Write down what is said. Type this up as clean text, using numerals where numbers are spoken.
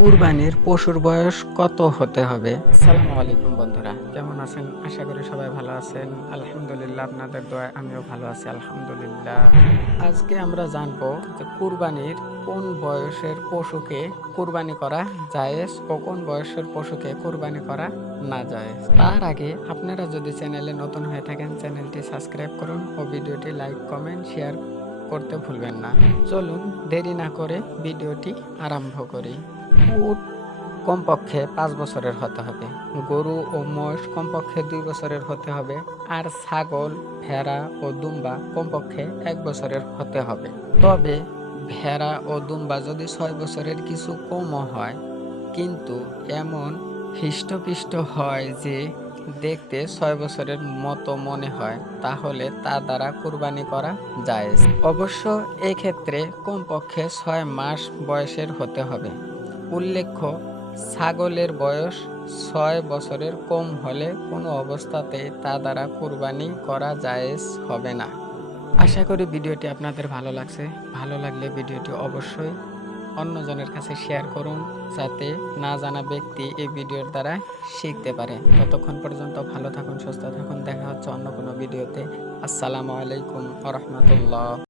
কুরবানির পশুর বয়স কত হতে হবে? আসসালামু আলাইকুম বন্ধুরা, কেমন আছেন? আশা করি সবাই ভালো আছেন। আলহামদুলিল্লাহ, আপনাদের দোয়ায় আমিও ভালো আছি আলহামদুলিল্লাহ। আজকে আমরা জানবো যে কুরবানির কোন বয়সের পশুকে কুরবানি করা জায়েজ ও কোন বয়সের পশুকে কুরবানি করা না জায়েজ। তার আগে আপনারা যদি চ্যানেলে নতুন হয়ে থাকেন, চ্যানেলটি সাবস্ক্রাইব করুন ও ভিডিওটি লাইক, কমেন্ট, শেয়ার করতে ভুলবেন না। চলুন দেরি না করে ভিডিওটি আরম্ভ করি। উট কমপক্ষে ৫ বছরের হতে হবে। গরু ও মোষ কমপক্ষে ২ বছরের হতে হবে। আর ছাগল, ভেড়া ও দুম্বা কমপক্ষে ১ বছরের হতে হবে। তবে ভেড়া ও দুম্বা যদি ৬ বছরের কিছু কমও হয়, কিন্তু এমন হৃষ্টপুষ্ট হয় যে দেখতে ৬ বছরের মতো মনে হয়, তাহলে তা দ্বারা কুরবানি করা জায়েজ। অবশ্য এক্ষেত্রে কমপক্ষে ৬ মাস বয়সের হতে হবে। উল্লেখ্য, ছাগলের বয়স ৬ বছরের কম হলে কোনো অবস্থাতেই তা দ্বারা কুরবানি করা জায়েজ হবে না। আশা করি ভিডিওটি আপনাদের ভালো লাগছে। ভালো লাগলে ভিডিওটি অবশ্যই অন্যজনের কাছে শেয়ার করুন, যাতে না জানা ব্যক্তি এই ভিডিওর দ্বারা শিখতে পারে। ততক্ষণ পর্যন্ত ভালো থাকুন, সুস্থ থাকুন। দেখা হচ্ছে অন্য কোনো ভিডিওতে। আসসালামু আলাইকুম ওয়া রাহমাতুল্লাহ।